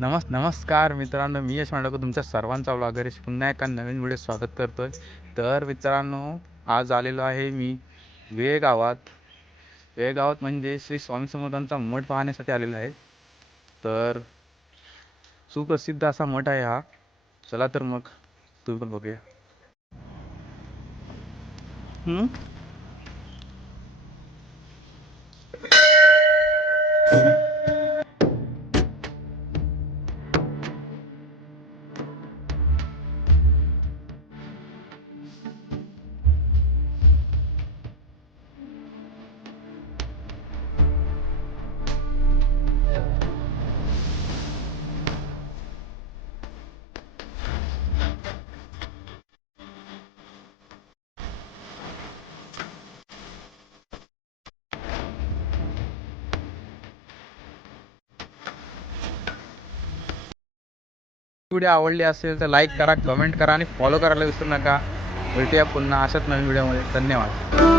नमस्कार मित्रांनो, मी यश मांडवकर तुमच्या सर्वांचा व्लॉगरशी पुन्हा एका नवीन व्हिडिओ स्वागत करतोय. तर मित्रांनो, आज आलेलो आहे मी वेळगावात. वेळगावात म्हणजे श्री स्वामी समर्थांचा मठ पाहण्यासाठी आलेलो आहे. तर सुप्रसिद्ध असा मठ आहे हा. चला तर मग तुम्ही पण बघूया. हम्म? व्हिडिओ आवडली असेल तर लाईक करा, कमेंट करा आणि फॉलो करायला विसरू नका. भेटूया पुन्हा अशाच नवीन व्हिडिओमध्ये. धन्यवाद.